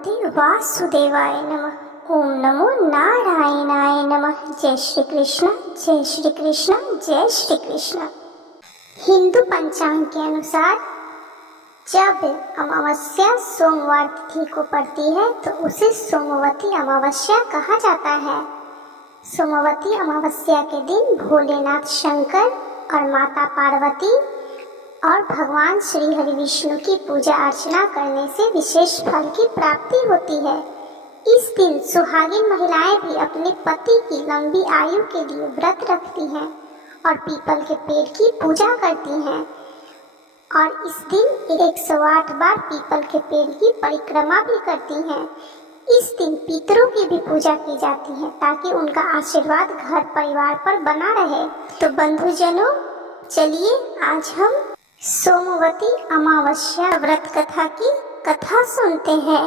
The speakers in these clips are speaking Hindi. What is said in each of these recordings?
भगवते वासुदेवाय नमः। ओम नमो नारायणाय नमः। जय श्री कृष्ण, जय श्री कृष्ण, जय श्री कृष्ण। हिंदू पंचांग के अनुसार जब अमावस्या सोमवार तिथि को पड़ती है तो उसे सोमवती अमावस्या कहा जाता है। सोमवती अमावस्या के दिन भोलेनाथ शंकर और माता पार्वती और भगवान श्री हरि विष्णु की पूजा अर्चना करने से विशेष फल की प्राप्ति होती है। इस दिन सुहागिन महिलाएं भी अपने पति की लंबी आयु के लिए व्रत रखती हैं और पीपल के पेड़ की पूजा करती हैं और इस दिन 108 बार पीपल के पेड़ की परिक्रमा भी करती हैं। इस दिन पितरों की भी पूजा की जाती है ताकि उनका आशीर्वाद घर परिवार पर बना रहे। तो बंधुजनों, चलिए आज हम सोमवती अमावस्या व्रत कथा की कथा सुनते हैं।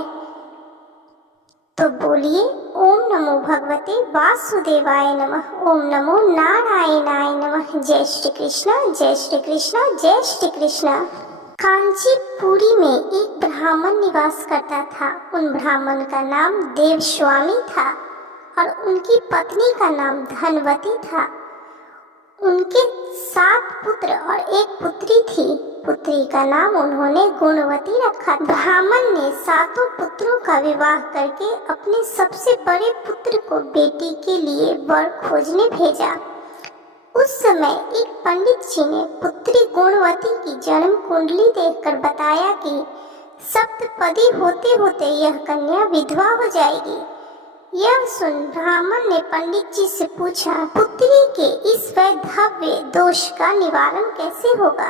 तो बोलिए ओम नमो भगवते वासुदेवाय नमः। ओम नमो नारायणाय नमः। जय श्री कृष्ण, जय श्री कृष्ण, जय श्री कृष्ण। कांचीपुरी में एक ब्राह्मण निवास करता था। उन ब्राह्मण का नाम देवस्वामी था और उनकी पत्नी का नाम धनवती था। उनके 7 पुत्र और एक पुत्री थी। पुत्री का नाम उन्होंने गुणवती रखा। ब्राह्मण ने 7 पुत्रों का विवाह करके अपने सबसे बड़े पुत्र को बेटी के लिए वर खोजने भेजा। उस समय एक पंडित जी ने पुत्री गुणवती की जन्म कुंडली देखकर बताया कि सप्तपदी होते होते यह कन्या विधवा हो जाएगी। यह सुन ब्राह्मण ने पंडित जी से पूछा, पुत्री के इस वैधव्य दोष का निवारण कैसे होगा?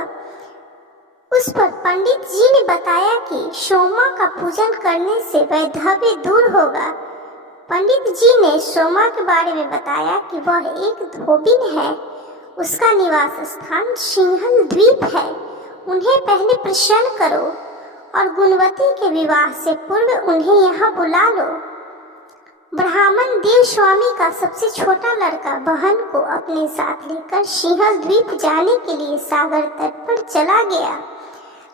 उस पर पंडित जी ने बताया कि सोमा का पूजन करने से वैधव्य दूर होगा। पंडित जी ने सोमा के बारे में बताया कि वह एक धोबिन है। उसका निवास स्थान सिंहल द्वीप है। उन्हें पहले प्रसन्न करो और गुणवती के विवाह से पूर्व उन्हें यहाँ बुला लो। ब्राह्मण देवस्वामी का सबसे छोटा लड़का बहन को अपने साथ लेकर सिंहल द्वीप जाने के लिए सागर तट पर चला गया।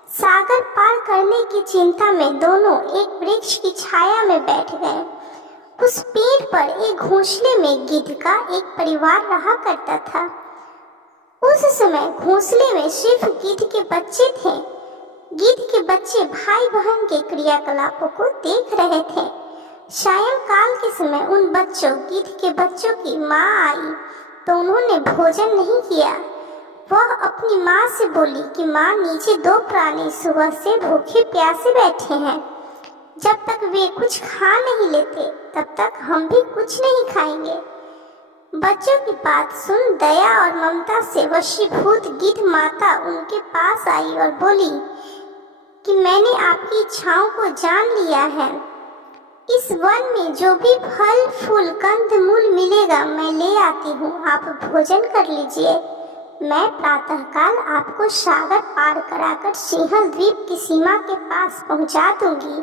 सागर पार करने की चिंता में दोनों एक वृक्ष की छाया में बैठ गए। उस पेड़ पर एक घोंसले में गिद्ध का एक परिवार रहा करता था। उस समय घोंसले में सिर्फ गिद्ध के बच्चे थे। गिद्ध के बच्चे भाई बहन के क्रियाकलापों को देख रहे थे। सायंकाल के समय उन गिद्ध के बच्चों की माँ आई तो उन्होंने भोजन नहीं किया। वह अपनी माँ से बोली कि माँ, नीचे 2 प्राणी सुबह से भूखे प्यासे बैठे हैं। जब तक वे कुछ खा नहीं लेते तब तक हम भी कुछ नहीं खाएंगे। बच्चों की बात सुन दया और ममता से वशीभूत गिद्ध माता उनके पास आई और बोली कि मैंने आपकी इच्छाओं को जान लिया है। इस वन में जो भी फल फूल कंद मूल मिलेगा मैं ले आती हूँ। आप भोजन कर लीजिए। मैं प्रातःकाल आपको सागर पार कराकर सिंहल द्वीप की सीमा के पास पहुँचा दूंगी।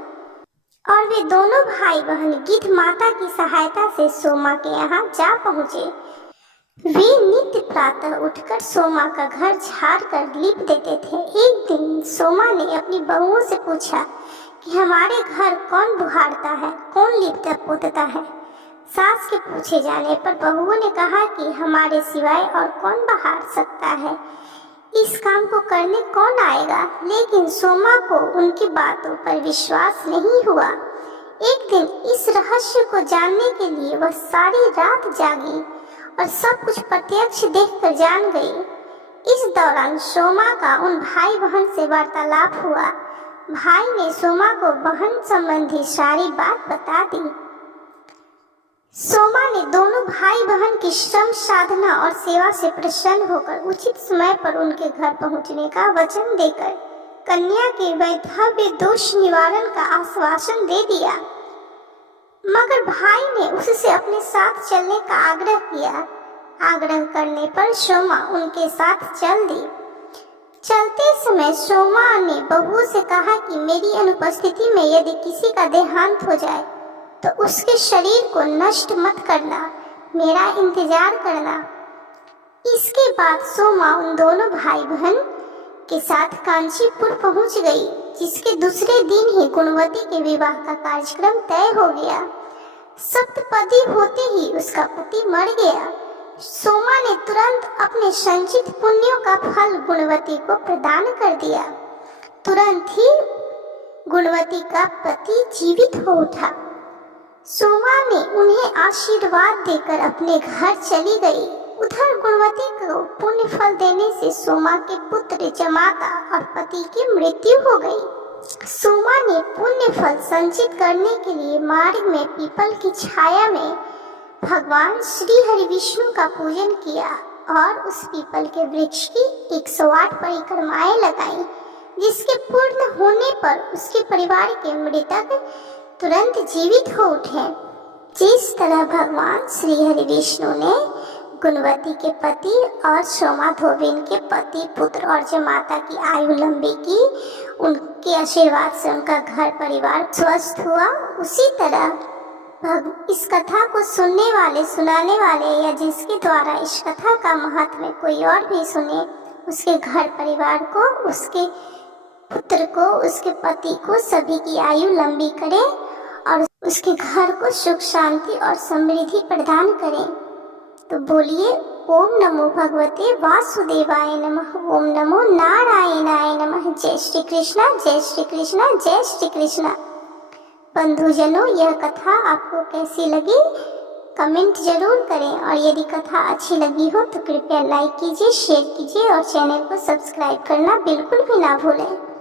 और वे दोनों भाई बहन गिद्ध माता की सहायता से सोमा के यहाँ जा पहुँचे। वे नित्य प्रातः उठकर सोमा का घर झाड़ कर लीप देते थे। एक दिन सोमा ने अपनी बहुओं से पूछा कि हमारे घर कौन बुहारता है, कौन लीपता पोतता है? सास के पूछे जाने पर बहुओं ने कहा कि हमारे सिवाय और कौन बहार सकता है, इस काम को करने कौन आएगा? लेकिन सोमा को उनकी बातों पर विश्वास नहीं हुआ। एक दिन इस रहस्य को जानने के लिए वह सारी रात जागी और सब कुछ प्रत्यक्ष देखकर जान गई। इस दौरान सोमा का उन भाई बहन से वार्तालाप हुआ। भाई ने सोमा को बहन संबंधी सारी बात बता दी। सोमा ने दोनों भाई बहन की श्रम साधना और सेवा से प्रसन्न होकर उचित समय पर उनके घर पहुंचने का वचन देकर कन्या के वैधव्य दोष निवारण का आश्वासन दे दिया। मगर भाई ने उससे अपने साथ चलने का आग्रह किया। आग्रह करने पर सोमा उनके साथ चल दी। चलते समय सोमा ने बहू से कहा कि मेरी अनुपस्थिति में यदि किसी का देहांत हो जाए तो उसके शरीर को नष्ट मत करना, मेरा इंतजार करना। इसके बाद सोमा उन दोनों भाई बहन के साथ कांचीपुर पहुंच गई। जिसके दूसरे दिन ही गुणवती के विवाह का कार्यक्रम तय हो गया। सप्तपदी होते ही उसका पति मर गया। सोमा ने तुरंत अपने संचित पुण्यों का फल गुणवती को प्रदान कर दिया। तुरंत ही गुणवती का पति जीवित हो उठा। सोमा ने उन्हें आशीर्वाद देकर अपने घर चली गई। उधर गुणवती को पुण्य फल देने से सोमा के पुत्र जमाता और पति की मृत्यु हो गई। सोमा ने पुण्य फल संचित करने के लिए मार्ग में पीपल की छाया में भगवान श्री हरि विष्णु का पूजन किया और उस पीपल के वृक्ष की 108 परिक्रमाएं लगाई, जिसके पूर्ण होने पर उसके परिवार के मृतक तुरंत जीवित हो उठे। जिस तरह भगवान श्री हरि विष्णु ने गुणवती के पति और सोमा धोबिन के पति पुत्र और जमाता की आयु लंबी की, उनके आशीर्वाद से उनका घर परिवार स्वस्थ हुआ, उसी तरह इस कथा को सुनने वाले, सुनाने वाले या जिसके द्वारा इस कथा का महत्व कोई और भी सुने, उसके घर परिवार को, उसके पुत्र को, उसके पति को, सभी की आयु लंबी करे और उसके घर को सुख शांति और समृद्धि प्रदान करें। तो बोलिए ओम नमो भगवते वासुदेवाय नमः, ओम नमो नारायणाय नमः। जय श्री कृष्णा, जय श्री कृष्णा, जय श्री कृष्णा। बंधुजनों, यह कथा आपको कैसी लगी कमेंट जरूर करें और यदि कथा अच्छी लगी हो तो कृपया लाइक कीजिए, शेयर कीजिए और चैनल को सब्सक्राइब करना बिल्कुल भी ना भूलें।